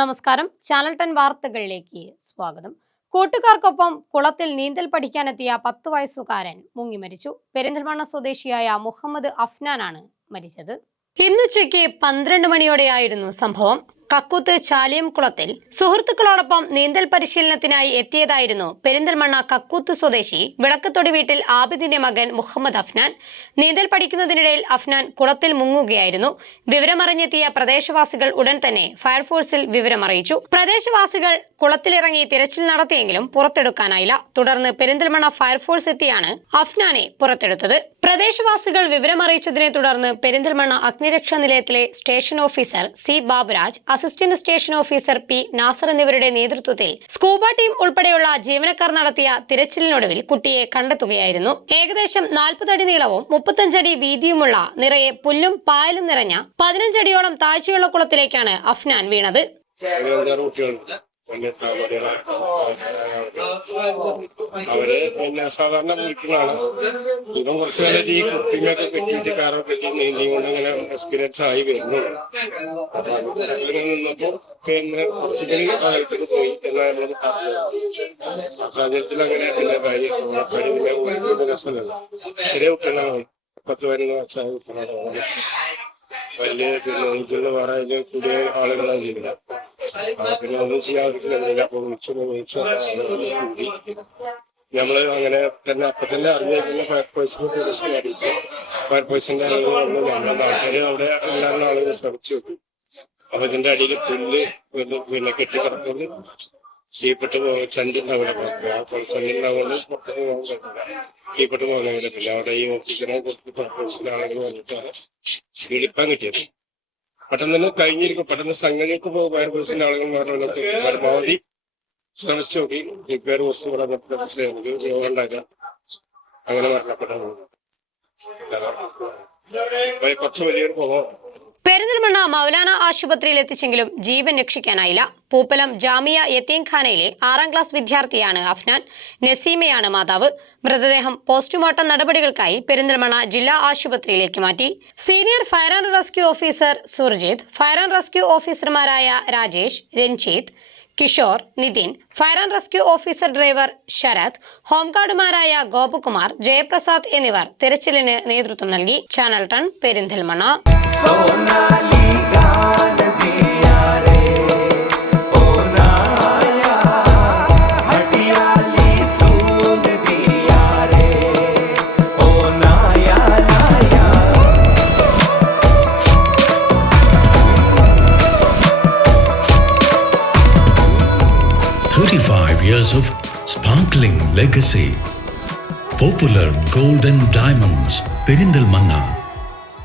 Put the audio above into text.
നമസ്കാരം, ചാനൽ 10 വാർത്തകളിലേക്ക് സ്വാഗതം. കൂട്ടുകാർക്കൊപ്പം കുളത്തിൽ നീന്തൽ പഠിക്കാനെത്തിയ 10 വയസ്സുകാരൻ മുങ്ങി മരിച്ചു. പെരിന്തൽമണ്ണ സ്വദേശിയായ മുഹമ്മദ് അഫ്നാനാണ് മരിച്ചത്. ഇന്നുച്ചയ്ക്ക് 12 മണിയോടെയായിരുന്നു സംഭവം. കക്കൂത്ത് ചാലിയം കുളത്തിൽ സുഹൃത്തുക്കളോടൊപ്പം നീന്തൽ പരിശീലനത്തിനായി എത്തിയതായിരുന്നു പെരിന്തൽമണ്ണ കക്കൂത്ത് സ്വദേശി വിളക്കത്തൊടി വീട്ടിൽ ആബിദിന്റെ മകൻ മുഹമ്മദ് അഫ്നാൻ. നീന്തൽ പഠിക്കുന്നതിനിടയിൽ അഫ്നാൻ കുളത്തിൽ മുങ്ങുകയായിരുന്നു. വിവരമറിഞ്ഞെത്തിയ പ്രദേശവാസികൾ ഉടൻ തന്നെ ഫയർഫോഴ്സിൽ വിവരമറിയിച്ചു. പ്രദേശവാസികൾ കുളത്തിലിറങ്ങി തിരച്ചിൽ നടത്തിയെങ്കിലും പുറത്തെടുക്കാനായില്ല. തുടർന്ന് പെരിന്തൽമണ്ണ ഫയർഫോഴ്സ് എത്തിയാണ് അഫ്നാനെ പുറത്തെടുത്തത്. പ്രദേശവാസികൾ വിവരമറിയിച്ചതിനെ തുടർന്ന് പെരിന്തൽമണ്ണ അഗ്നിരക്ഷാ നിലയത്തിലെ station officer C Baburaj, assistant station officer P Nasar എന്നിവരുടെ നേതൃത്വത്തിൽ സ്കൂബ ടീം ഉൾപ്പെടെയുള്ള ജീവനക്കാർ നടത്തിയ തിരച്ചിലിനൊടുവിൽ കുട്ടിയെ കണ്ടെത്തുകയായിരുന്നു. ഏകദേശം 40 അടി നീളവും 35 അടി വീതിയുമുള്ള നിറയെ പുല്ലും പായലും നിറഞ്ഞ 15 അടിയോളം താഴ്ചയുള്ള കുളത്തിലേക്കാണ് അഫ്നാൻ വീണത്. അവര് പിന്നെ സാധാരണ വീട്ടിലാണ്. ഇപ്പം കുറച്ചു കാലം ഈ കുട്ടിമൊക്കെ കെട്ടിയിട്ട് കാറൊക്കെ കെട്ടി നീന്തി കൊണ്ട് ഇങ്ങനെ എക്സ്പീരിയൻസ് ആയി വരുന്നു. നിന്നപ്പോ പിന്നെ കുറച്ചുകൂടി ആഴത്തേക്ക് പോയി എന്നാണ് നമ്മളത് പറഞ്ഞത്. സാഹചര്യത്തിൽ അങ്ങനെ പിന്നെ കാര്യം രസമല്ല. ചെറിയ കുട്ടികളാണ്, 10-15 വർഷമായ കുട്ടികളാണ്. വലിയ പിന്നെ ഇതിലുള്ള വേറെ പുതിയ ആളുകളാണ് ചെയ്യുന്നത്. പിന്നെ ഒന്നും ചെയ്യാൻ ആവശ്യമില്ല. അപ്പൊ നമ്മള് അങ്ങനെ തന്നെ അപ്പൊ തന്നെ അറിഞ്ഞ ഫയർഫോഴ്സിനെ പോലീസിനെ അറിയിച്ചു. ഫയർഫോഴ്സിന്റെ നമ്മുടെ നാട്ടുകാര് അവിടെ എല്ലാവരും ആളുകൾ ശ്രമിച്ചു. അപ്പൊ ഇതിന്റെ അടിയിൽ പുല്ല് പിന്നെ കെട്ടിക്കിടക്കുന്നത് തീപ്പെട്ട് ചണ്ടിണ്ടാവില്ല. ചണ്ടിണ്ടാവുന്നത് പുറത്തേക്ക് പോകാൻ പറ്റില്ല. തീപ്പെട്ട് പോകുന്നില്ല. പിന്നെ അവിടെ ഈ ഓഫീസിനെ ഫയർഫോഴ്സിന്റെ ആളുകൾ വന്നിട്ടാണ് വിളിപ്പാൻ കിട്ടിയത്. പെട്ടെന്ന് തന്നെ കഴിഞ്ഞിരിക്കും. പെട്ടെന്ന് സംഗതിയൊക്കെ ഫയർഫോഴ്സിന്റെ ആളുകൾ പറഞ്ഞിട്ട് പരമാവധി ശ്രമിച്ചു നോക്കി. റിപ്പയർ വസ്തു യോഗം ഉണ്ടാക്കാം. അങ്ങനെ മരണപ്പെട്ടു. കുറച്ച് വലിയൊരു പോകാം. പെരിന്തൽമണ്ണ മൗലാന ആശുപത്രിയിൽ എത്തിച്ചെങ്കിലും ജീവൻ രക്ഷിക്കാനായില്ല. പൂപ്പലം ജാമിയ യതീംഖാനയിലെ 6ാം ക്ലാസ് വിദ്യാർത്ഥിയാണ് അഫ്നാൻ. നസീമയാണ് മാതാവ്. മൃതദേഹം പോസ്റ്റ്മോർട്ടം നടപടികൾക്കായി പെരിന്തൽമണ്ണ ജില്ലാ ആശുപത്രിയിലേക്ക് മാറ്റി. Senior fire and rescue officer Surjith, fire and rescue ഓഫീസർമാരായ Rajesh, Ranjith, Kishore, Nithin, fire and rescue officer driver Sarath, ഹോംഗാർഡുമാരായ ഗോപകുമാർ, ജയപ്രസാദ് എന്നിവർ തിരച്ചിലിന് നേതൃത്വം നൽകി. Channel 10 Perinthalmanna. Years of sparkling legacy. Popular Gold and Diamonds, Perindalmanna.